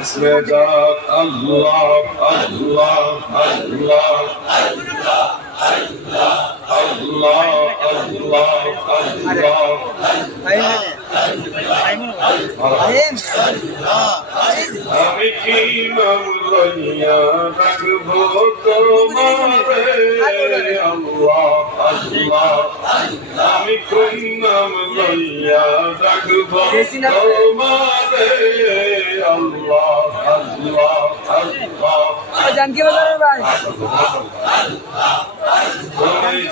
इसमें जात अल्लाह अल्लाह अल्लाह अल्लाह अल्लाह আমি কি নাম লইয়া রাখবো তোমারে আল্লাহ আল্লাহ আমি কোন নাম লইয়া রাখবো তোমারে আল্লাহ আল্লাহ আল্লাহ জানকি বাজারের ভাই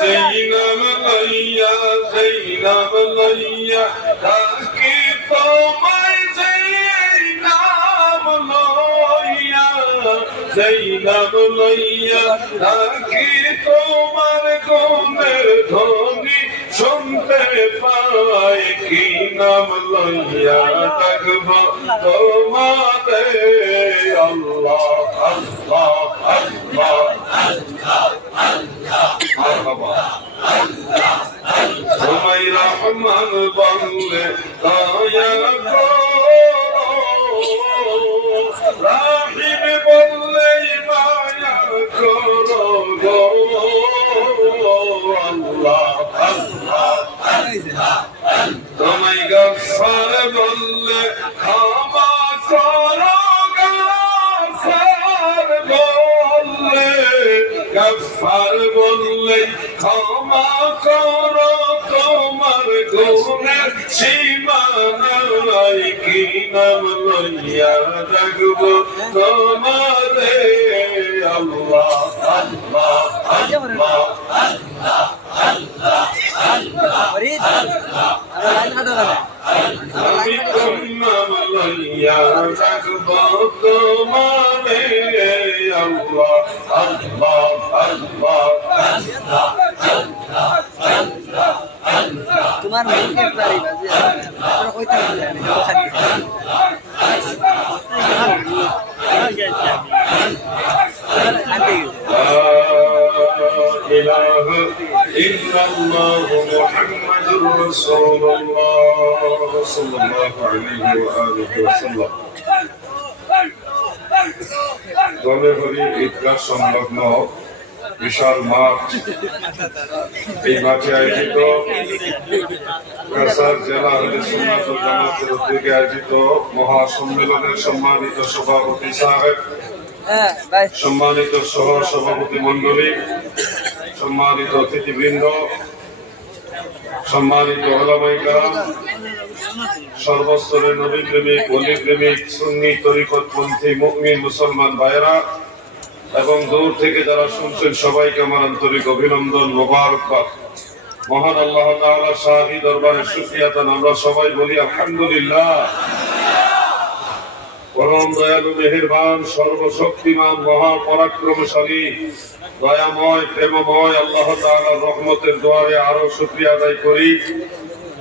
যেই নাম লইয়া ডাকি তোমায় যেই নাম লইয়া ডাকি তোমার গুণের ধ্বনি শুনতে পাই কি নাম লইয়া ডাকব তোমারে আল্লাহ আল্লাহ আল্লাহ তোমায় রহমান বললে দয়া করো রাহিম বললে মায়া করো গো আল্লাহ আল্লাহ তোমায় গফফার বললে ক্ষমা করো গফফার বললে ক্ষমা করো তোমার গুণের সীমানা নাই কি নাম লইয়া রাখবো তোমারে আল্লাহ আল্লাহ আল্লাহ আমি কোন নাম লইয়া রাখবো তোমারে আল্লাহ আল্লাহ আল্লাহ তোমার মুখে প্রায় বাজে তোরা কইতে إله إلا الله محمد رسول الله صلى الله عليه وآله وسلم দলে হরি ঈদগাহ সংলগ্ন বিশাল মাঠ এই মাঠে আয়োজিত কাছাড় জেলা আহলে সুন্নাত ওয়াল জামাতের উদ্যোগে আয়োজিত মহাসম্মেলনের সম্মানিত সভাপতি সাহেব, সম্মানিত সহ সভাপতি মন্ডলী, সম্মানিত অতিথিবৃন্দ, সম্মানিত উলামায়ে কেরাম, সর্বস্তরের নবী প্রেমিক, ওলি প্রেমিক, সুন্নি তরিকতপন্থী মুমিন মুসলমান ভাইরা এবং দূর থেকে যারা শুনছেন সবাইকে আমার আন্তরিক অভিনন্দন, মোবারকবাদ। মহান আল্লাহ তাআলা শাহী দরবারে শুকরিয়া আদান আমরা সবাই বলি আলহামদুলিল্লাহ। পরম দয়ালু মেহেরবান সর্বশক্তিমান মহাপরাক্রমশালী দয়াময় প্রেমময় আল্লাহ তাআলার রহমতের দুয়ারে আরো শুকরিয়া আদায় করি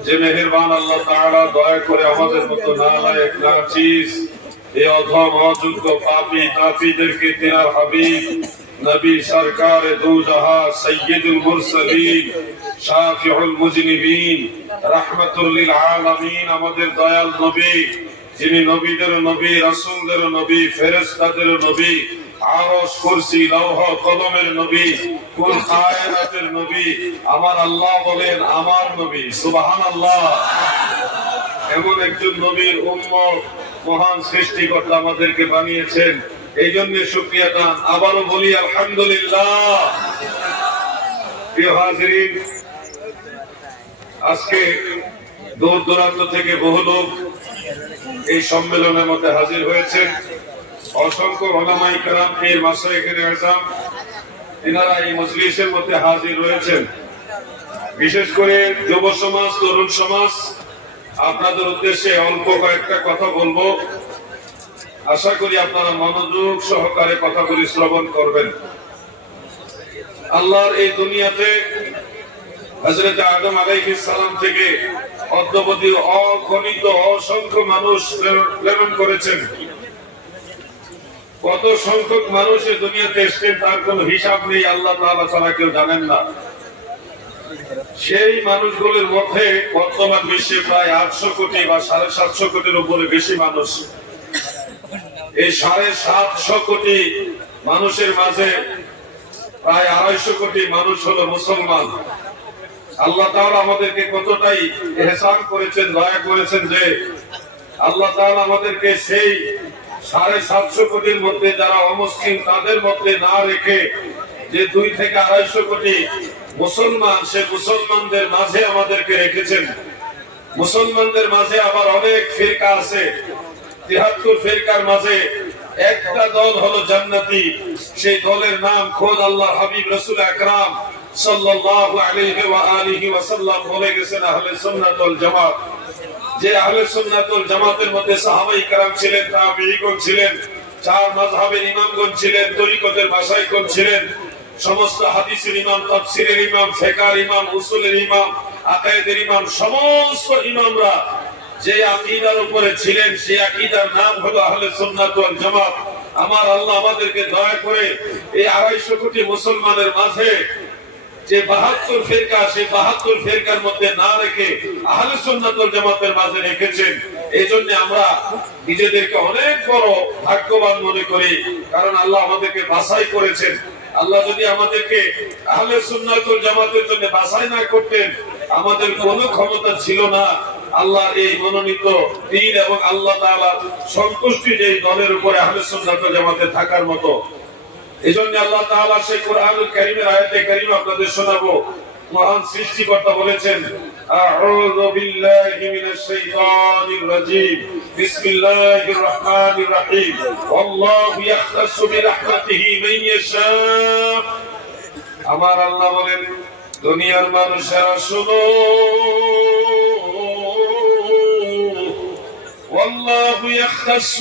যে মেহেরবান আল্লাহ তাআলা দয়া করে আমাদের মতো নালায়েক নাচিস এই অধম অযোগ্য পাপী তাপীদেরকে তিনার হাবিব নবী সরকারে দু জাহাঁ সাইয়্যিদুল মুরসালিন শাফিউল মুজনিবিন রাহমাতুল লিল আলামিন আমাদের দয়াল নবী, যিনি নবীদের নবী, রাসূলদের নবী, ফেরেশতাদের নবী, আরশ কুরসি লৌহ কলমের নবী, কুল কায়নাতের নবী, আমার আল্লাহ বলেন আমার নবী, সুবহানাল্লাহ। এমন একজন নবীর উম্মত মহান সৃষ্টিকর্তা আমাদেরকে বানিয়েছেন, এই জন্য শুকরিয়া দান আবারও বলি আলহামদুলিল্লাহ। প্রিয় হাজিরিন, আজকে দূর দূরান্ত থেকে বহু লোক এই সম্মেলনের মধ্যে হাজির হয়েছেন। অসংখ্য উলামায়ে কেরাম, পীর মাশায়েখে আযম এনারা এই মজলিসের মধ্যে হাজির রয়েছেন। বিশেষ করে যুব সমাজ, তরুণ সমাজ, আপনাদের উদ্দেশ্যে অল্প কয়েকটা কথা বলবো। আশা করি আপনারা মনোযোগ সহকারে কথাগুলি শ্রবণ করবেন। আল্লাহর এই দুনিয়াতে হযরত আদম আলাইহিস সালাম থেকে অদ্যাবধি অগণিত অসংখ্য মানুষ প্রেরণ করেছেন। কত সংখ্যক মানুষ এই দুনিয়াতে এসেছেন তার কোনো হিসাব নেই, আল্লাহ তাআলা ছাড়া কেউ জানেন না। সেই মানুষগুলোর মধ্যে বর্তমান বিশ্বে প্রায় 800 কোটি বা 750 কোটির উপরে বেশি মানুষ। এই 750 কোটি মানুষের মাঝে প্রায় 250 কোটি মানুষ হলো মুসলমান। আল্লাহ তাআলা আমাদেরকে কতটাই ইহসান করেছেন, দয়া করেছেন যে আল্লাহ তাআলা আমাদেরকে সেই 750 কোটির মধ্যে যারা অমুসলিম তাদের মধ্যে না রেখে যে 2 থেকে 250 কোটি মুসলমান, সে মুসলমানদের মাঝে আমাদেরকে রেখেছেন। মুসলমানদের মাঝে আবার অনেক ফিরকা আছে, 73 ফিরকার মাঝে একটা দল হলো জান্নাতি। সেই দলের নাম খোদ আল্লাহ হাবিব রাসূল আকরাম সাল্লাল্লাহু আলাইহি ওয়া আলিহি ওয়াসাল্লাম বলে গেছেন আহলে সুন্নাত ওয়াল জামাত। যে আহলে সুন্নাত ওয়াল জামাতের মধ্যে সাহাবায়ে কেরাম ছিলেন, তাবেঈগণ ছিলেন, 4 মাযহাবের ইমামগণ ছিলেন, তরিকতের মাশায়েখগণ ছিলেন, সমস্ত হাদিসের ইমাম, তাফসীরের ইমাম, ফিকহের ইমাম, উসুলের ইমাম, আকায়েদের ইমাম, সমস্ত ইমামরা যে আকীদার উপরে ছিলেন সেই আকীদার নাম হলো আহলে সুন্নাত ওয়াল জামাত। আমার আল্লাহ আমাদেরকে দয়া করে এই 250 কোটি মুসলমানের মাঝে যে 72 ফিরকা, সেই 72 ফিরকার মধ্যে না রেখে আহলে সুন্নাত ওয়াল জামাতের মাঝে রেখেছেন। এইজন্য আমরা নিজেদেরকে অনেক বড় ভাগ্যবান মনে করি, কারণ আল্লাহ আমাদেরকে বাছাই করেছেন। আল্লাহ যদি আমাদেরকে আহলে সুন্নাত ওয়াল জামাতের জন্য বাছাই না করতেন, আমাদের কোনো ক্ষমতা ছিল না আল্লাহ এই মনোনীত দ্বীন এবং আল্লাহ তাআলার সন্তুষ্টি যে দলের উপরে আহলে সুন্নাত ওয়াল জামাতে থাকার মতো। এজন্য আল্লাহ তাআলা সেই কোরআনুল কারীমের আয়াতে কারীমা আপনাদের শোনাবো। মহান সৃষ্টিকর্তা বলেছেন, আউযু বিল্লাহি মিনাশ শাইতানির রাজীম, বিসমিল্লাহির রহমানির রহিম, আল্লাহু ইয়াখতাসু বিরাহমাতিহি মান ইয়াশা। আমার আল্লাহ বলেন, দুনিয়ার মানুষেরা শুনো, والله يختص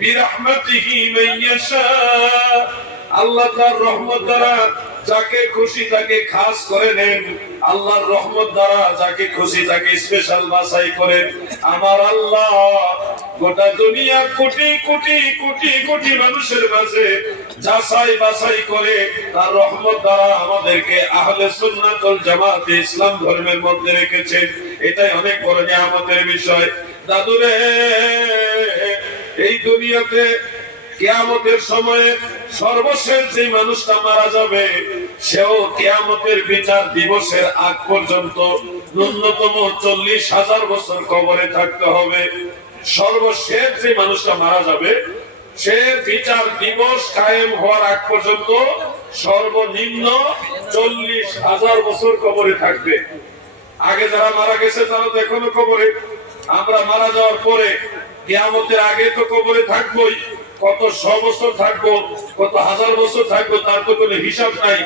برحمته من يشاء। আল্লাহ তার রহমত দ্বারা যাকে খুশি তাকে খাস করে নেন, আল্লাহর রহমত দ্বারা যাকে খুশি তাকে স্পেশাল বাছাই করেন। আমার আল্লাহ গোটা দুনিয়া কোটি কোটি কোটি কোটি মানুষের মাঝে যাচাই বাছাই করে তার রহমত দ্বারা আমাদেরকে আহলে সুন্নাত ওয়াল জামাত ইসলাম ধর্মের মধ্যে রেখেছেন। এটাই অনেক বড় নিয়ামতের বিষয়। দাদুরে, এই দুনিয়াতে কিয়ামতের সময়ে সর্বশেষ যে মানুষটা মারা যাবে, সেও কিয়ামতের বিচার দিবসের আগ পর্যন্ত ন্যূনতম 40,000 বছর কবরে থাকতে হবে। সর্বশেষ যে মানুষটা মারা যাবে, সে বিচার দিবস কায়েম হওয়ার আগ পর্যন্ত সর্বনিম্ন 40,000 বছর কবরে থাকবে। আগে যারা মারা গেছে তারা তো এখনো কবরে। আমরা মারা যাওয়ার পরে কিয়ামতের আগে তো কবরে থাকবোই। কত 100 বছর থাকবো, কত 1000 বছর থাকবো, তার তো কোনো হিসাব নাই।